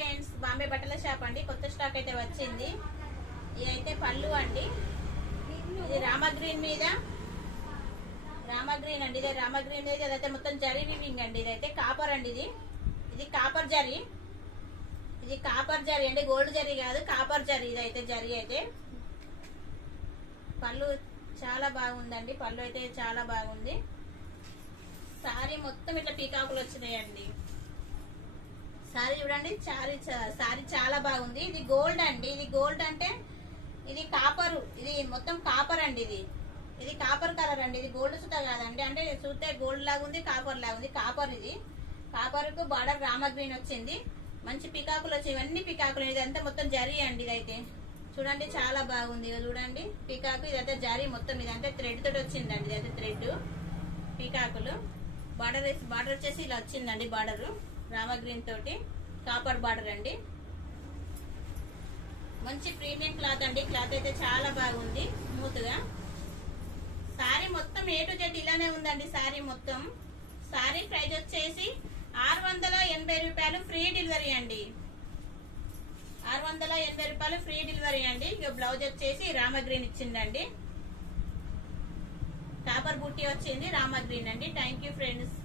Friends, Bombay బట్టల shop అండి. కొత్త స్టాక్ అయితే వచ్చింది. ఇదైతే పళ్ళు అండి. ఇది రామగ్రీన్ మీద రామగ్రీన్ అండి. ఇది రామగ్రీన్ మీద ఇదైతే మొత్తం జరీ వీవింగ్ అండి. ఇదైతే కాపర్ అండి. ఇది కాపర్ జరీ. ఇది కాపర్ జరీ అండి, గోల్డ్ జరీ కాదు, కాపర్ జరీ. ఇదైతే జరీ అయితే పళ్ళు చాలా బాగుందండి. పళ్ళు అయితే చాలా బాగుంది. సారీ మొత్తం ఇట్లా పీకాకులు వచ్చినాయండి. సారీ చూడండి, సారీ చాలా బాగుంది. ఇది గోల్డ్ అండి. ఇది గోల్డ్ అంటే ఇది కాపర్. ఇది మొత్తం కాపర్ అండి. ఇది కాపర్ కలర్ అండి. ఇది గోల్డ్ సుతా కాదండి. అంటే చూస్తే గోల్డ్ లాగా ఉంది, కాపర్ లాగా ఉంది. కాపర్. ఇది కాపర్ కు బార్డర్ రామ గ్రీన్ వచ్చింది. మంచి పికాకులు వచ్చాయి. ఇవన్నీ పికాకులు. ఇదంతా మొత్తం జరీ అండి. ఇదైతే చూడండి చాలా బాగుంది. చూడండి పికాకు. ఇదైతే జరీ మొత్తం. ఇదంతా థ్రెడ్ తోటి వచ్చిందండి. ఇదైతే థ్రెడ్ పికాకులు. బార్డర్ వచ్చేసి ఇలా వచ్చిందండి. బార్డర్ రామ గ్రీన్ తోటి కాపర్ బార్డర్ అండి. మంచి ప్రీమియం క్లాత్ అండి. క్లాత్ అయితే చాలా బాగుంది, స్మూత్ గా. సారీ మొత్తం ఏ టు జెడ్ ఇలానే ఉందండి. సారీ మొత్తం. సారీ ప్రైస్ వచ్చేసి 680 రూపాయలు, ఫ్రీ డెలివరీ అండి. 680 రూపాయలు ఫ్రీ డెలివరీ అండి. ఇక బ్లౌజ్ వచ్చేసి రామగ్రీన్ ఇచ్చిందండి. కాపర్ బుట్టి వచ్చింది, రామగ్రీన్ అండి. Thank you friends.